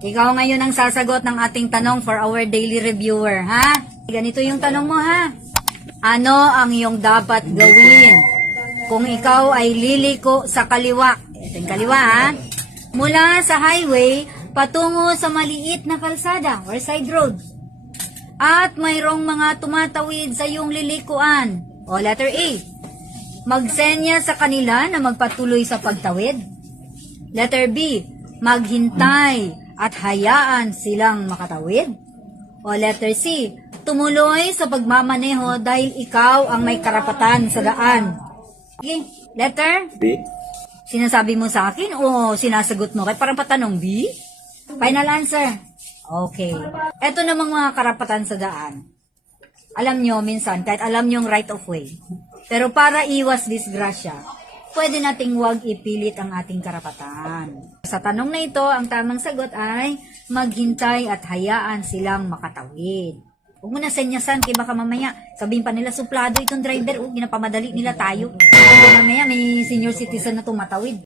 Ikaw ngayon ang sasagot ng ating tanong for our daily reviewer, ha? Ganito yung tanong mo, ha? Ano ang iyong dapat gawin kung ikaw ay liliko sa kaliwa? Ito yung kaliwa, ha? Mula sa highway patungo sa maliit na kalsada or side road. At mayroong mga tumatawid sa iyong lilikuan. O letter A. Magsenya sa kanila na magpatuloy sa pagtawid. Letter B. Maghintay at hayaan silang makatawid. O letter C. Tumuloy sa pagmamaneho dahil ikaw ang may karapatan sa daan. Okay. Letter B. Sinasabi mo sa akin o sinasagot mo? Kaya parang patanong B? Final answer. Okay. Ito namang mga karapatan sa daan. Alam nyo, minsan, kahit alam nyo yung right of way. Pero para iwas disgrasya, pwede nating huwag ipilit ang ating karapatan. Sa tanong na ito, ang tamang sagot ay maghintay at hayaan silang makatawid. Huwag mo na senyasan, kaya baka mamaya sabihin pa nila, suplado itong driver, ginapamadali nila tayo. Mamaya may senior citizen na tumatawid.